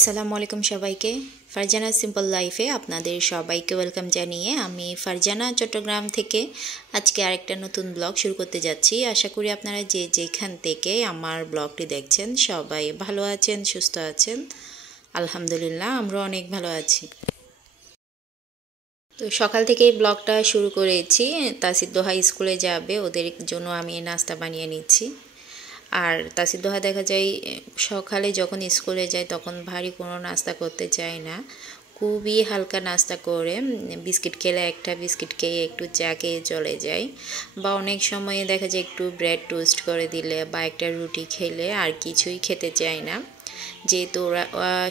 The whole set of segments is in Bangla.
আসসালামু আলাইকুম সবাইকে। ফারজানা সিম্পল লাইফে আপনাদের সবাইকে ওয়েলকাম জানিয়ে আমি ফারজানা চট্টগ্রাম থেকে আজকে আরেকটা নতুন ব্লগ শুরু করতে যাচ্ছি। আশা করি আপনারা যে যেখান থেকে আমার ব্লগটি দেখছেন সবাই ভালো আছেন, সুস্থ আছেন। আলহামদুলিল্লাহ, আমরা অনেক ভালো আছি। তো সকাল থেকেই ব্লগটা শুরু করেছি। তাসিদ দোহা স্কুলে যাবে, ওদের জন্য আমি নাস্তা বানিয়ে নিচ্ছি। আর তাসিদ দোহা দেখা যায় সকালে যখন স্কুলে যায় তখন ভারী কোনো নাস্তা করতে চায় না, খুবই হালকা নাস্তা করে বিস্কিট খেলে একটা বিস্কিট খেয়ে একটু চা খেয়ে চলে যায়, বা অনেক সময় দেখা যায় একটু ব্রেড টোস্ট করে দিলে বা একটা রুটি খেলে আর কিছুই খেতে চায় না। যেহেতু ওরা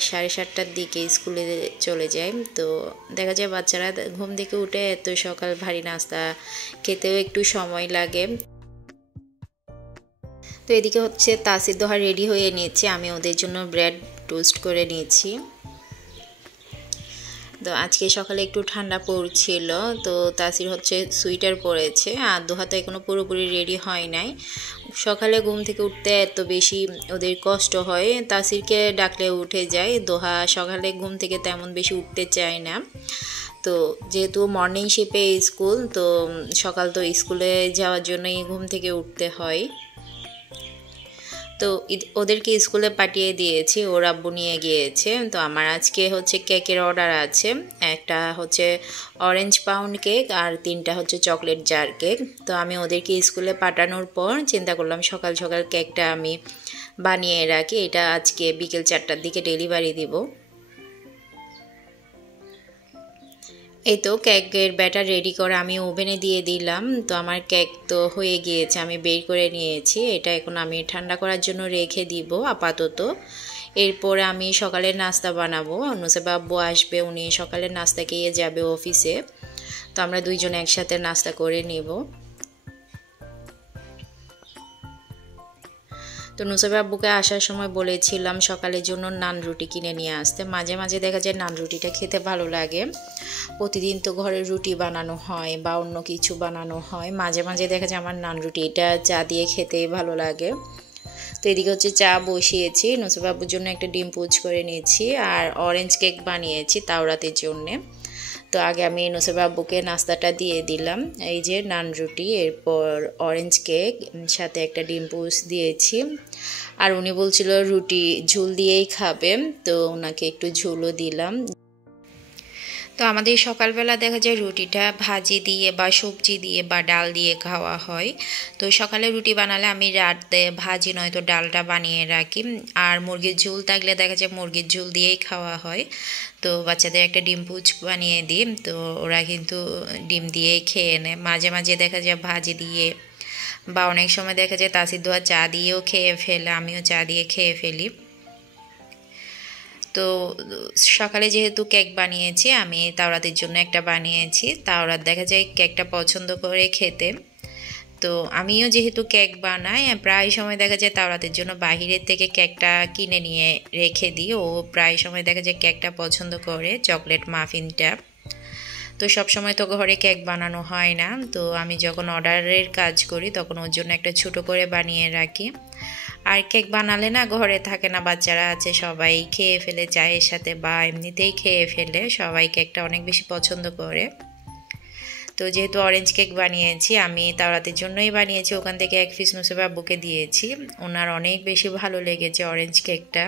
7:30টার দিকে স্কুলে চলে যায়, তো দেখা যায় বাচ্চারা ঘুম থেকে উঠে এত সকাল ভারী নাস্তা খেতেও একটু সময় লাগে। তো এদিকে হচ্ছে তাসিদ দোহা রেডি হয়ে নিয়েছে, আমি ওদের জন্য ব্রেড টোস্ট করে নিয়েছি। তো আজকে সকালে একটু ঠান্ডা পড়ছিল, তো তাসির হচ্ছে সুইটার পরেছে, আর দোহা তো এখনও পুরোপুরি রেডি হয় নাই। সকালে ঘুম থেকে উঠতে এত বেশি ওদের কষ্ট হয়, তাসিরকে ডাকলে উঠে যায়, দোহা সকালে ঘুম থেকে তেমন বেশি উঠতে চায় না। তো যেহেতু মর্নিং শিপে স্কুল, তো সকাল তো স্কুলে যাওয়ার জন্যই ঘুম থেকে উঠতে হয়। তো ওদেরকে স্কুলে পাঠিয়ে দিয়েছি, ওর আব্বু নিয়ে গিয়েছে। তো আমার আজকে হচ্ছে কেকের অর্ডার আছে, একটা হচ্ছে অরেঞ্জ পাউন্ড কেক আর 3টা হচ্ছে চকলেট জার কেক। তো আমি ওদেরকে স্কুলে পাঠানোর পর চিন্তা করলাম সকাল সকাল কেকটা আমি বানিয়ে রাখি, এটা আজকে বিকেল 4টার দিকে ডেলিভারি দিব। এই তো কেকের ব্যাটার রেডি করে আমি ওভেনে দিয়ে দিলাম। তো আমার কেক তো হয়ে গিয়েছে, আমি বের করে নিয়েছি, এটা এখন আমি ঠান্ডা করার জন্য রেখে দিব আপাতত। এরপরে আমি সকালের নাস্তা বানাবো, নুসেবা আব্বু আসবে, উনি সকালের নাস্তা খেয়ে যাবে অফিসে। তো আমরা দুইজন একসাথে নাস্তা করে নিব। তো নুসেবা আব্বুকে আসার সময় বলেছিলাম সকালের জন্য নান রুটি কিনে নিয়ে আসতে। মাঝে মাঝে দেখা যায় নান রুটিটা খেতে ভালো লাগে, প্রতিদিন তো ঘরে রুটি বানানো হয় বা অন্য কিছু বানানো হয়, মাঝে মাঝে দেখা যায় আমার নান রুটি এটা চা দিয়ে খেতেই ভালো লাগে। তো এদিকে হচ্ছে চা বসিয়েছি, নুসেবা আব্বুর জন্য একটা ডিম পুচ করে নিয়েছি, আর অরেঞ্জ কেক বানিয়েছি তাওরাতের জন্যে। তো আগে আমি নুসেবা আব্বুকে নাস্তাটা দিয়ে দিলাম, এই যে নান রুটি, এরপর অরেঞ্জ কেক, সাথে একটা ডিম পুচ দিয়েছি। আর উনি বলছিল রুটি ঝোল দিয়েই খাবে, তো ওনাকে একটু ঝোলও দিলাম। তো আমাদের সকালবেলা দেখা যায় রুটিটা ভাজি দিয়ে বা সবজি দিয়ে বা ডাল দিয়ে খাওয়া হয়। তো সকালে রুটি বানালে আমি রাতে ভাজি নয়তো ডালটা বানিয়ে রাখি, আর মুরগির ঝোল থাকলে দেখা যায় মুরগির ঝোল দিয়েই খাওয়া হয়। তো বাচ্চাদের একটা ডিম পুচ বানিয়ে দিই, তো ওরা কিন্তু ডিম দিয়েই খেয়ে নেয়। মাঝে মাঝে দেখা যায় ভাজি দিয়ে, বা অনেক সময় দেখা যায় তাসিদ দোয়া চা দিয়েও খেয়ে ফেলে, আমিও চা দিয়ে খেয়ে ফেলি। তো সকালে যেহেতু কেক বানিয়েছি, আমি তাওরাতের জন্য একটা বানিয়েছি, তাওরাত দেখা যায় কেকটা পছন্দ করে খেতে। তো আমিও যেহেতু কেক বানাই, প্রায় সময় দেখা যায় তাওরাতের জন্য বাহিরের থেকে কেকটা কিনে নিয়ে রেখে দিই, ও প্রায় সময় দেখা যায় কেকটা পছন্দ করে, চকলেট মাফিনটা। তো সব সময় তো ঘরে কেক বানানো হয় না, তো আমি যখন অর্ডারের কাজ করি তখন ওর জন্য একটা ছোটো করে বানিয়ে রাখি। আর কেক বানালে না ঘরে থাকে না, বাচ্চারা আছে সবাই খেয়ে ফেলে চায়ের সাথে বা এমনিতেই খেয়ে ফেলে, সবাই কেকটা অনেক বেশি পছন্দ করে। তো যেহেতু অরেঞ্জ কেক বানিয়েছি, আমি তাওরাতের জন্যই বানিয়েছি, ওখান থেকে 1 পিস নুসেবা আব্বুকে দিয়েছি, ওনার অনেক বেশি ভালো লেগেছে অরেঞ্জ কেকটা।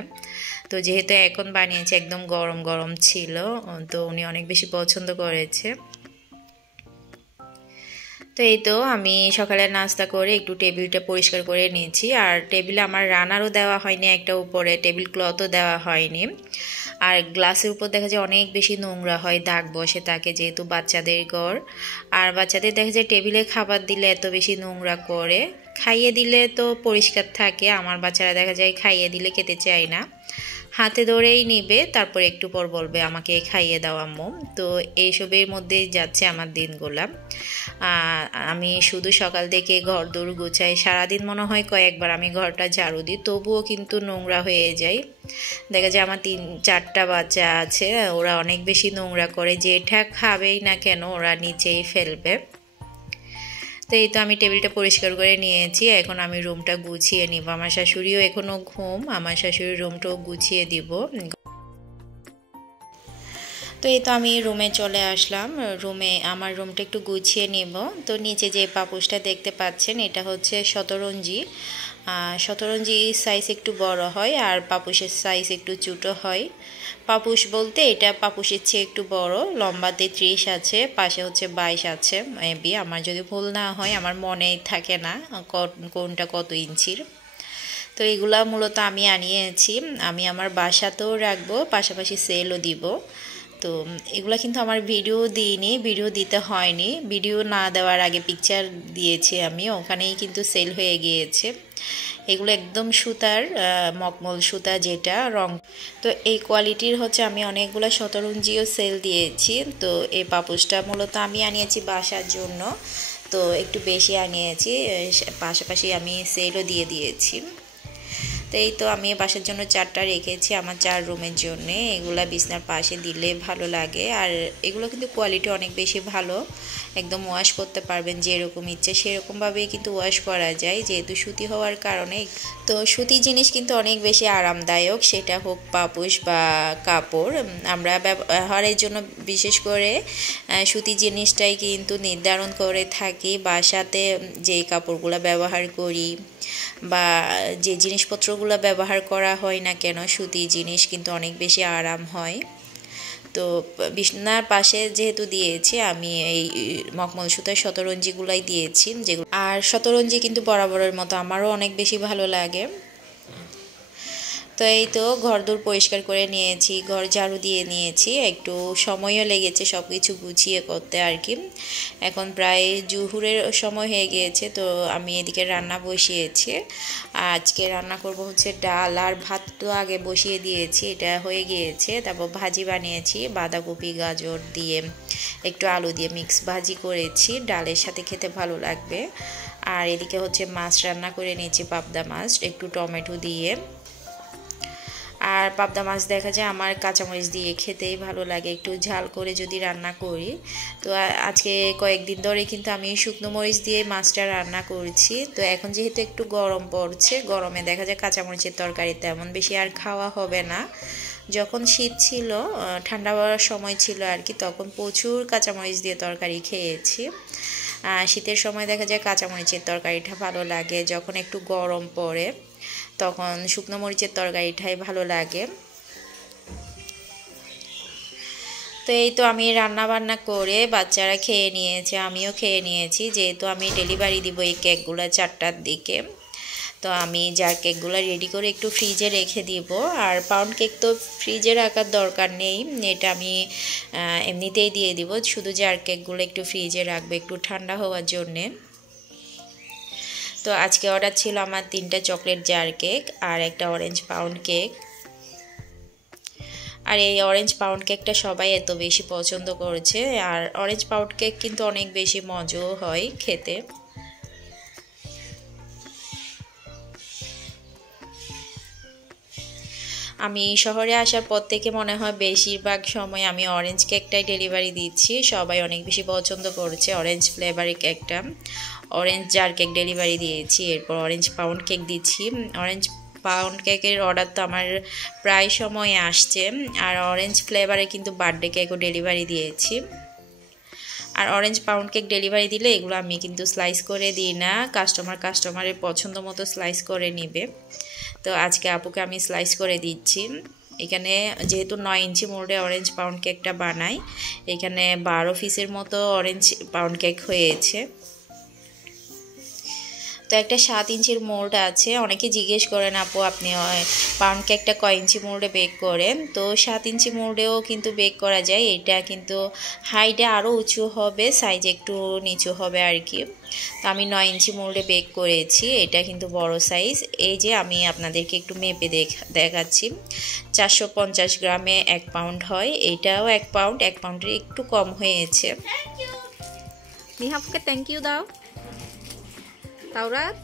তো যেহেতু এখন বানিয়েছি একদম গরম গরম ছিল, তো উনি অনেক বেশি পছন্দ করেছে। তো এই তো আমি সকালে নাস্তা করে একটু টেবিলটা পরিষ্কার করে নিয়েছি, আর টেবিলে আমার রানারও দেওয়া হয়নি, একটা উপরে টেবিল ক্লথও দেওয়া হয়নি। আর গ্লাসের উপর দেখা যায় অনেক বেশি নোংরা হয়, দাগ বসে থাকে, যেহেতু বাচ্চাদের ঘর। আর বাচ্চাদের দেখা যায় টেবিলে খাবার দিলে এত বেশি নোংরা করে, খাইয়ে দিলে তো পরিষ্কার থাকে, আমার বাচ্চারা দেখা যায় খাইয়ে দিলে খেতে চায় না, হাতে ধরেই নিবে, তারপর একটু পর বলবে আমাকে খাইয়ে দাও আম্মু। তো এইসবের মধ্যেই যাচ্ছে আমার দিনগুলা। আমি শুধু সকাল থেকে ঘর দৌড় গুছাই, সারাদিন মনে হয় কয়েকবার আমি ঘরটা ঝাড়ু দিই, তবুও কিন্তু নোংরা হয়ে যায়। দেখা যায় আমার 3-4টা বাচ্চা আছে, ওরা অনেক বেশি নোংরা করে, যেটা খাবেই না কেন ওরা নিচেই ফেলবে। তো এই তো আমি টেবিলটা পরিষ্কার করে নিয়েছি, এখন আমি রুমটা গুছিয়ে নিব। আমার শাশুড়িও এখনও ঘুম, আমার শাশুড়ির রুমটাও গুছিয়ে দিব। তো এই তো আমি রুমে চলে আসলাম। রুমে আমার রুমটা একটু গুছিয়ে নিব। তো নিচে যে পাপোশটা দেখতে পাচ্ছেন এটা হচ্ছে শতরঞ্জি। শতরঞ্জি সাইজ একটু বড় হয় আর পাপোশের সাইজ একটু ছোটো হয়। পাপোশ বলতে এটা পাপোশের চেয়ে একটু বড়, লম্বাতে 30 আছে, পাশে হচ্ছে 22 আছে মেবি, আমার যদি ভুল না হয়, আমার মনেই থাকে না কোনটা কত ইঞ্চির। তো এগুলা মূলত আমি আনিয়েছি, আমি আমার বাসাতেও রাখবো, পাশাপাশি সেলও দিব। তো এগুলো কিন্তু আমার ভিডিও দিইনি, ভিডিও দিতে হয়নি, ভিডিও না দেওয়ার আগে পিকচার দিয়েছি আমি, ওখানেই কিন্তু সেল হয়ে গিয়েছে। এগুলো একদম সুতার, মকমল সুতা যেটা রং। তো এই কোয়ালিটির হচ্ছে আমি অনেকগুলো শতরঞ্জিও সেল দিয়েছি। তো এই পাপোশটা মূলত আমি আনিয়েছি বাসার জন্য, তো একটু বেশি আনিয়েছি, পাশাপাশি আমি সেলও দিয়ে দিয়েছি। তো এই তো আমি বাসার জন্য 4টা রেখেছি আমার 4 রুমের জন্য। এগুলা বিছনার পাশে দিলে ভালো লাগে, আর এগুলো কিন্তু কোয়ালিটি অনেক বেশি ভালো, একদম ওয়াশ করতে পারবেন যেরকম ইচ্ছে সেরকমভাবেই কিন্তু ওয়াশ করা যায়, যেহেতু সুতি হওয়ার কারণে। তো সুতি জিনিস কিন্তু অনেক বেশি আরামদায়ক, সেটা হোক পাপোশ বা কাপড়। আমরা ব্যবহারের জন্য বিশেষ করে সুতি জিনিসটাই কিন্তু নির্ধারণ করে থাকি, বাসাতে যেই কাপড়গুলো ব্যবহার করি বা যে জিনিসপত্রগুলো ব্যবহার করা হয় না কেন, সুতি জিনিস কিন্তু অনেক বেশি আরাম হয়। তো বিছনার পাশে যেহেতু দিয়েছি আমি এই মখমল সুতার শতরঞ্জিগুলাই দিয়েছি, যেগুলো আর শতরঞ্জি কিন্তু বরাবরের মতো আমারও অনেক বেশি ভালো লাগে। তো এই তো ঘরদোর পরিষ্কার করে নিয়েছি, ঘর ঝাড়ু দিয়ে নিয়েছি, একটু সময়ও লেগেছে সব কিছু গুছিয়ে করতে আর কি। এখন প্রায় জুহুরের সময় হয়ে গিয়েছে, তো আমি এদিকে রান্না বসিয়েছি। আজকে রান্না করব হচ্ছে ডাল আর ভাত, তো আগে বসিয়ে দিয়েছি, এটা হয়ে গিয়েছে। তারপর ভাজি বানিয়েছি বাঁধাকপি গাজর দিয়ে, একটু আলু দিয়ে মিক্স ভাজি করেছি, ডালের সাথে খেতে ভালো লাগবে। আর এদিকে হচ্ছে মাছ রান্না করে নিয়েছি, পাবদা মাছ, একটু টমেটো দিয়ে। আর পাবদা মাছ দেখা যায় আমার কাঁচামরিচ দিয়ে খেতেই ভালো লাগে, একটু ঝাল করে যদি রান্না করি। তো আজকে কয়েকদিন ধরে কিন্তু আমি শুকনো মরিচ দিয়ে মাছটা রান্না করছি। তো এখন যেহেতু একটু গরম পড়ছে, গরমে দেখা যায় কাঁচামরিচের তরকারি তেমন বেশি আর খাওয়া হবে না। যখন শীত ছিল, ঠান্ডা হওয়ার সময় ছিল আর কি, তখন প্রচুর কাঁচামরিচ দিয়ে তরকারি খেয়েছি। শীতের সময় দেখা যায় কাঁচামরিচের তরকারিটা ভালো লাগে, যখন একটু গরম পড়ে তখন শুকনো মরিচের তরকারিটাই ভালো লাগে। তো এই তো আমি রান্না বান্না করে বাচ্চারা খেয়ে নিয়েছে, আমিও খেয়ে নিয়েছি, যেহেতু আমি ডেলিভারি দিব এই কেকগুলো 4টার দিকে। তো আমি জার কেকগুলো রেডি করে একটু ফ্রিজে রেখে দিব। আর পাউন্ড কেক তো ফ্রিজে রাখার দরকার নেই, এটা আমি এমনিতেই দিয়ে দিব, শুধু জার কেকগুলো একটু ফ্রিজে রাখবে একটু ঠান্ডা হওয়ার জন্যে। তো আজকে অর্ডার ছিল আমার 3টা চকলেট জার কেক আর একটা অরেঞ্জ পাউন্ড কেক। আর এই অরেঞ্জ পাউন্ড কেকটা সবাই এত বেশি পছন্দ করেছে, আর অরেঞ্জ পাউন্ড কেক কিন্তু অনেক বেশি মজাও হয় খেতে। আমি শহরে আসার পর থেকে মনে হয় বেশিরভাগ সময় আমি অরেঞ্জ কেকটাই ডেলিভারি দিচ্ছি, সবাই অনেক বেশি পছন্দ করছে অরেঞ্জ ফ্লেভারের কেকটা। অরেঞ্জ জার কেক ডেলিভারি দিয়েছি, এরপর অরেঞ্জ পাউন্ড কেক দিচ্ছি। অরেঞ্জ পাউন্ড কেকের অর্ডার তো আমার প্রায় সময় আসছে, আর অরেঞ্জ ফ্লেভারে কিন্তু বার্থডে কেকও ডেলিভারি দিয়েছি। আর অরেঞ্জ পাউন্ড কেক ডেলিভারি দিলে এগুলো আমি কিন্তু স্লাইস করে দিই না, কাস্টমারের পছন্দ মতো স্লাইস করে নিবে। তো আজকে আপুকে আমি স্লাইস করে দিচ্ছি। এখানে যেহেতু 9 ইঞ্চি মোল্ডে অরেঞ্জ পাউন্ড কেকটা বানাই, এখানে 12 পিসের মতো অরেঞ্জ পাউন্ড কেক হয়েছে। তো একটা 7 ইঞ্চির মোল্ড আছে, অনেকে জিজ্ঞেস করেন আপু আপনি পাউন্ড কেকটা কয় ইঞ্চি মোল্ডে বেক করেন। তো 7 ইঞ্চি মোল্ডেও কিন্তু বেক করা যায়, এটা কিন্তু হাইটে আরও উঁচু হবে, সাইজ একটু নিচু হবে আর কি। তো আমি 9 ইঞ্চি মোল্ডে বেক করেছি, এটা কিন্তু বড় সাইজ। এই যে আমি আপনাদেরকে একটু মেপে দেখাচ্ছি, 450 গ্রামে 1 পাউন্ড হয়, এইটাও 1 পাউন্ড, 1 পাউন্ডের একটু কম হয়েছে। নিহাফকে থ্যাংক ইউ দাও। তাওরাত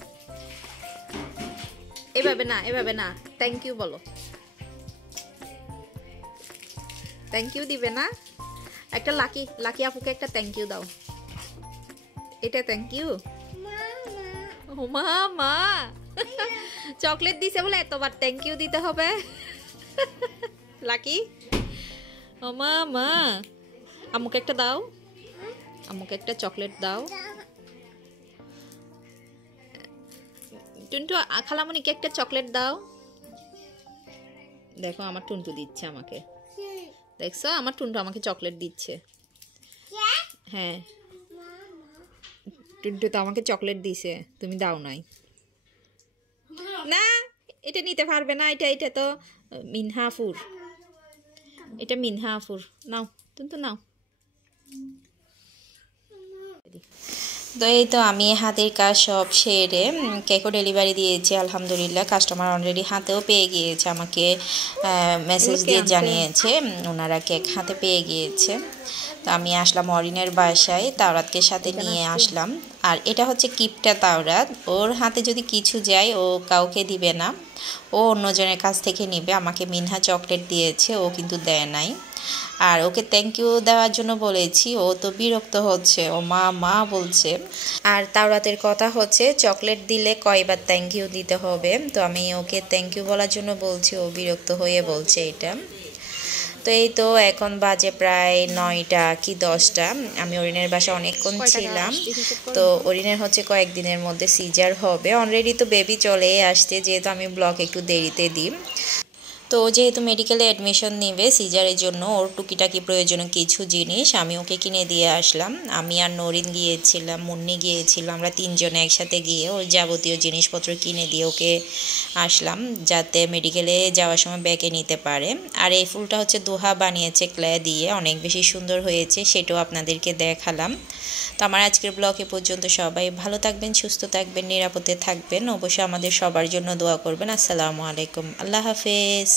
এভাবে না, থ্যাংক ইউ বলো। থ্যাংক ইউ দিবে না, একটা লাকি আপুকে একটা থ্যাংক ইউ দাও। এটা থ্যাংক ইউ। ও মা চকলেট দিছে বলে এতবার থ্যাংক ইউ দিতে হবে। লাকি ও মামা, আম্মুকে একটা দাও, আম্মুকে একটা চকলেট দাও। টুনটু, খালামণিকে একটা চকলেট দাও। দেখো আমার টুনটু দিচ্ছে আমাকে, দেখছো আমার টুনটু আমাকে চকলেট দিচ্ছে। হ্যাঁ, টুনটু তো আমাকে চকলেট দিছে, তুমি দাও নাই। না, এটা নিতে পারবে না, এটা তো মিনহাফুর, এটা মিনহাফুর। নাও টুনটু নাও। তো এই তো আমি হাতের কাজ সব সেরে কেকও ডেলিভারি দিয়েছি আলহামদুলিল্লাহ। কাস্টমার অলরেডি হাতেও পেয়ে গিয়েছে, আমাকে মেসেজ দিয়ে জানিয়েছে ওনারা কেক হাতে পেয়ে গিয়েছে। তো আমি আসলাম অরিনের বাসায়, তাওরাতকে সাথে নিয়ে আসলাম। আর এটা হচ্ছে কিপটা তাওরাত, ওর হাতে যদি কিছু যায় ও কাউকে দিবে না, ও অন্যজনের কাছ থেকে নেবে। আমাকে মিনহা চকলেট দিয়েছে, ও কিন্তু দেয় নাই। আর ওকে থ্যাংক ইউ দেওয়ার জন্য বলেছি, ও তো বিরক্ত হচ্ছে, ও মা মা বলছে। আর তাওরাতের কথা হচ্ছে চকলেট দিলে কয়বার থ্যাংক ইউ দিতে হবে, তো আমি ওকে থ্যাংক ইউ বলার জন্য বলছি, ও বিরক্ত হয়ে বলছে এটা। তো এই তো এখন বাজে প্রায় 9টা কি 10টা। আমি অরিনের বাসায় অনেকক্ষণ ছিলাম। তো অরিনের হচ্ছে কয়েকদিনের মধ্যে সিজার হবে, অলরেডি তো বেবি চলেই আসছে, যেহেতু আমি ব্লগ একটু দেরিতে দিই। তো যেহেতু মেডিকেলে অ্যাডমিশন নেবে সিজারের জন্য, ওর টুকিটাকি প্রয়োজনীয় কিছু জিনিস আমি ওকে কিনে দিয়ে আসলাম। আমি আর নরিন গিয়েছিলাম, মুন্নি গিয়েছিলাম, আমরা তিনজনে একসাথে গিয়ে ওর যাবতীয় জিনিসপত্র কিনে দিয়ে ওকে আসলাম, যাতে মেডিকেলে যাওয়ার সময় ব্যাগে নিতে পারে। আর এই ফুলটা হচ্ছে দোহা বানিয়েছে ক্লে দিয়ে, অনেক বেশি সুন্দর হয়েছে, সেটাও আপনাদেরকে দেখালাম। তো আমার আজকের ব্লগ এ পর্যন্ত। সবাই ভালো থাকবেন, সুস্থ থাকবেন, নিরাপদে থাকবেন, অবশ্যই আমাদের সবার জন্য দোয়া করবেন। আসসালামু আলাইকুম, আল্লাহ হাফেজ।